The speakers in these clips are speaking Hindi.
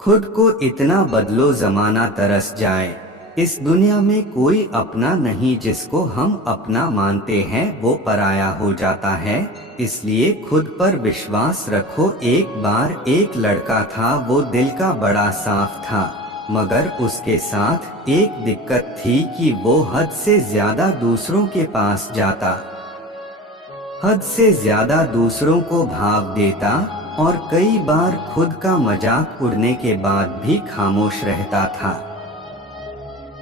खुद को इतना बदलो जमाना तरस जाए। इस दुनिया में कोई अपना नहीं, जिसको हम अपना मानते हैं वो पराया हो जाता है। इसलिए खुद पर विश्वास रखो। एक बार एक लड़का था, वो दिल का बड़ा साफ था, मगर उसके साथ एक दिक्कत थी कि वो हद से ज्यादा दूसरों के पास जाता, हद से ज्यादा दूसरों को भाव देता और कई बार खुद का मजाक उड़ने के बाद भी खामोश रहता था।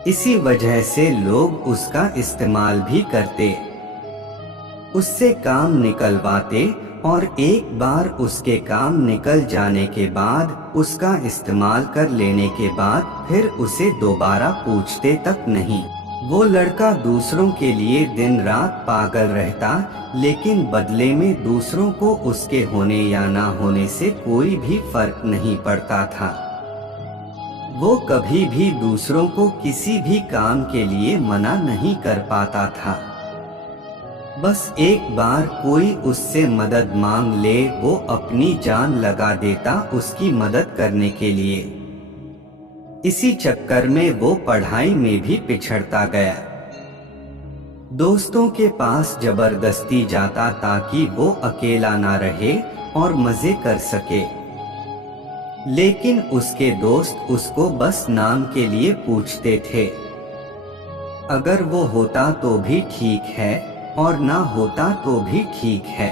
इसी वजह से लोग उसका इस्तेमाल भी करते, उससे काम निकलवाते और एक बार उसके काम निकल जाने के बाद, उसका इस्तेमाल कर लेने के बाद फिर उसे दोबारा पूछते तक नहीं। वो लड़का दूसरों के लिए दिन रात पागल रहता, लेकिन बदले में दूसरों को उसके होने या ना होने से कोई भी फर्क नहीं पड़ता था। वो कभी भी दूसरों को किसी भी काम के लिए मना नहीं कर पाता था। बस एक बार कोई उससे मदद मांग ले, वो अपनी जान लगा देता उसकी मदद करने के लिए। इसी चक्कर में वो पढ़ाई में भी पिछड़ता गया। दोस्तों के पास जबरदस्ती जाता ताकि वो अकेला ना रहे और मजे कर सके, लेकिन उसके दोस्त उसको बस नाम के लिए पूछते थे। अगर वो होता तो भी ठीक है और ना होता तो भी ठीक है।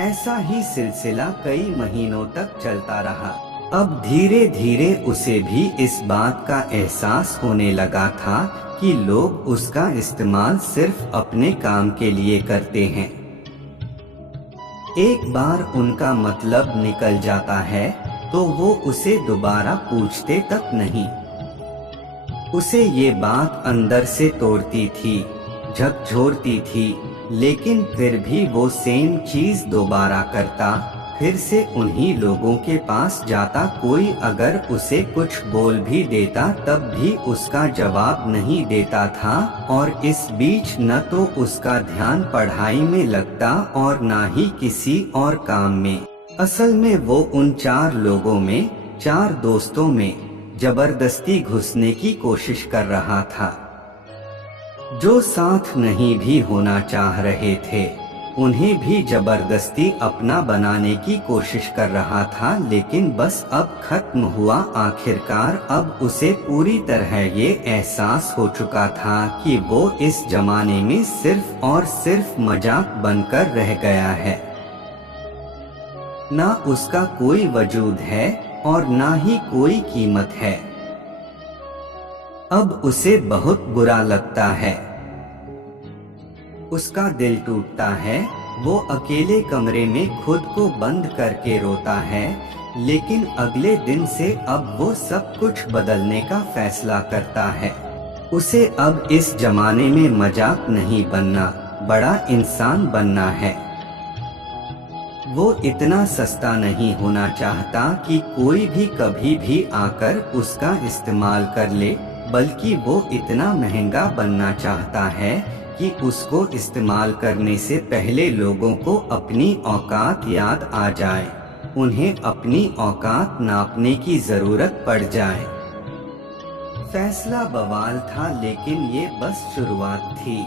ऐसा ही सिलसिला कई महीनों तक चलता रहा। अब धीरे धीरे उसे भी इस बात का एहसास होने लगा था कि लोग उसका इस्तेमाल सिर्फ अपने काम के लिए करते हैं। एक बार उनका मतलब निकल जाता है तो वो उसे दोबारा पूछते तक नहीं। उसे ये बात अंदर से तोड़ती थी, झकझोरती थी, लेकिन फिर भी वो सेम चीज दोबारा करता, फिर से उन्हीं लोगों के पास जाता। कोई अगर उसे कुछ बोल भी देता तब भी उसका जवाब नहीं देता था, और इस बीच न तो उसका ध्यान पढ़ाई में लगता और ना ही किसी और काम में। असल में वो उन 4 लोगों में, 4 दोस्तों में जबरदस्ती घुसने की कोशिश कर रहा था, जो साथ नहीं भी होना चाह रहे थे। उन्हें भी जबरदस्ती अपना बनाने की कोशिश कर रहा था, लेकिन बस अब खत्म हुआ। आखिरकार अब उसे पूरी तरह ये एहसास हो चुका था कि वो इस जमाने में सिर्फ और सिर्फ मजाक बनकर रह गया है। ना उसका कोई वजूद है और ना ही कोई कीमत है। अब उसे बहुत बुरा लगता है, उसका दिल टूटता है। वो अकेले कमरे में खुद को बंद करके रोता है, लेकिन अगले दिन से अब वो सब कुछ बदलने का फैसला करता है। उसे अब इस जमाने में मजाक नहीं बनना, बड़ा इंसान बनना है। वो इतना सस्ता नहीं होना चाहता कि कोई भी कभी भी आकर उसका इस्तेमाल कर ले, बल्कि वो इतना महंगा बनना चाहता है कि उसको इस्तेमाल करने से पहले लोगों को अपनी औकात याद आ जाए, उन्हें अपनी औकात नापने की जरूरत पड़ जाए। फैसला बवाल था, लेकिन ये बस शुरुआत थी।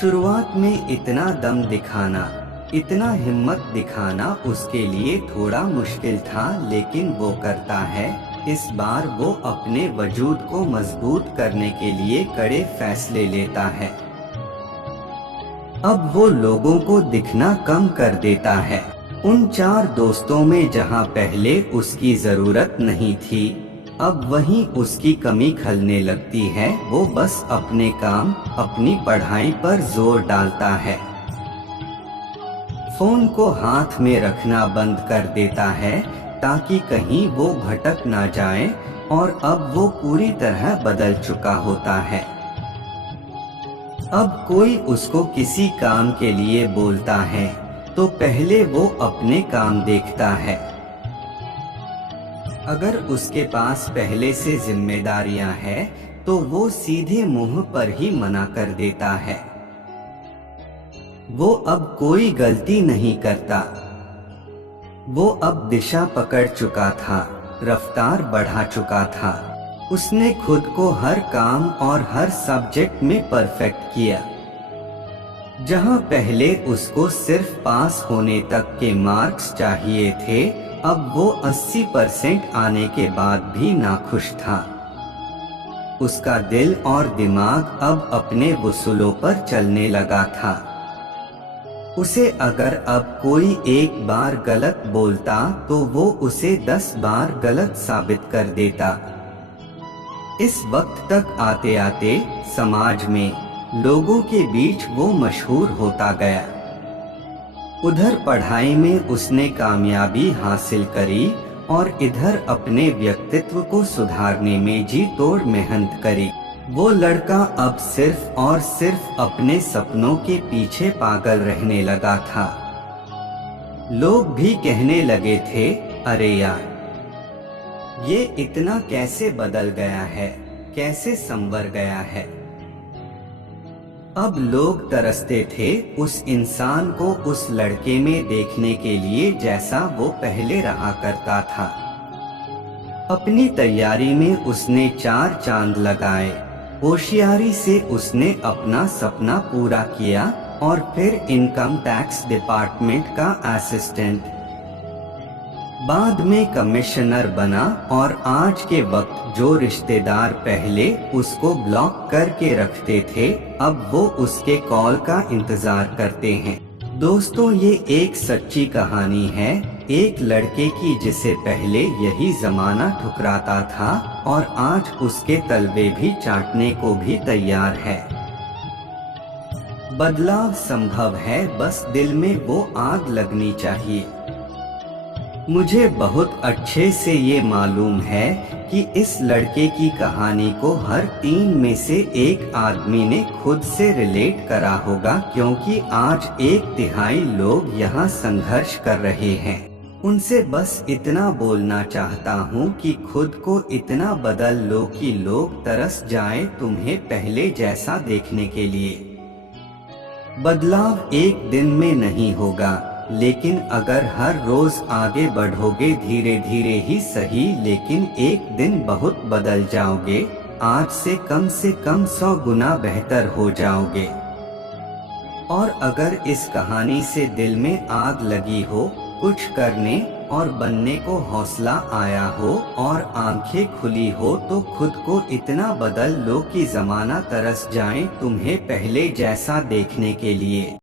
शुरुआत में इतना दम दिखाना, इतना हिम्मत दिखाना उसके लिए थोड़ा मुश्किल था, लेकिन वो करता है। इस बार वो अपने वजूद को मजबूत करने के लिए कड़े फैसले लेता है। अब वो लोगों को दिखना कम कर देता है। उन 4 दोस्तों में जहां पहले उसकी जरूरत नहीं थी, अब वहीं उसकी कमी खलने लगती है। वो बस अपने काम, अपनी पढ़ाई पर जोर डालता है। फोन को हाथ में रखना बंद कर देता है ताकि कहीं वो भटक ना जाए, और अब वो पूरी तरह बदल चुका होता है। अब कोई उसको किसी काम के लिए बोलता है तो पहले वो अपने काम देखता है। अगर उसके पास पहले से जिम्मेदारियां हैं तो वो सीधे मुंह पर ही मना कर देता है। वो अब कोई गलती नहीं करता, वो अब दिशा पकड़ चुका था, रफ्तार बढ़ा चुका था। उसने खुद को हर काम और हर सब्जेक्ट में परफेक्ट किया। जहां पहले उसको सिर्फ पास होने तक के मार्क्स चाहिए थे, अब वो 80% आने के बाद भी नाखुश था। उसका दिल और दिमाग अब अपने वसूलों पर चलने लगा था। उसे अगर अब कोई एक बार गलत बोलता तो वो उसे 10 बार गलत साबित कर देता। इस वक्त तक आते आते समाज में, लोगों के बीच वो मशहूर होता गया। उधर पढ़ाई में उसने कामयाबी हासिल करी और इधर अपने व्यक्तित्व को सुधारने में जी तोड़ मेहनत करी। वो लड़का अब सिर्फ और सिर्फ अपने सपनों के पीछे पागल रहने लगा था। लोग भी कहने लगे थे, अरे यार, ये इतना कैसे बदल गया है, कैसे संवर गया है। अब लोग तरसते थे उस इंसान को उस लड़के में देखने के लिए जैसा वो पहले रहा करता था। अपनी तैयारी में उसने 4 चांद लगाए, होशियारी से उसने अपना सपना पूरा किया और फिर इनकम टैक्स डिपार्टमेंट का असिस्टेंट, बाद में कमिश्नर बना और आज के वक्त जो रिश्तेदार पहले उसको ब्लॉक करके रखते थे, अब वो उसके कॉल का इंतजार करते हैं। दोस्तों, ये एक सच्ची कहानी है एक लड़के की जिसे पहले यही जमाना ठुकराता था और आज उसके तलवे भी चाटने को भी तैयार है। बदलाव संभव है, बस दिल में वो आग लगनी चाहिए। मुझे बहुत अच्छे से ये मालूम है कि इस लड़के की कहानी को हर 3 में से एक आदमी ने खुद से रिलेट करा होगा, क्योंकि आज 1/3 लोग यहाँ संघर्ष कर रहे हैं। उनसे बस इतना बोलना चाहता हूँ कि खुद को इतना बदल लो कि लोग तरस जाएं तुम्हें पहले जैसा देखने के लिए। बदलाव एक दिन में नहीं होगा, लेकिन अगर हर रोज आगे बढ़ोगे, धीरे धीरे ही सही, लेकिन एक दिन बहुत बदल जाओगे। आज से कम 100 गुना बेहतर हो जाओगे। और अगर इस कहानी से दिल में आग लगी हो, कुछ करने और बनने को हौसला आया हो और आंखें खुली हो, तो खुद को इतना बदल लो कि जमाना तरस जाए तुम्हें पहले जैसा देखने के लिए।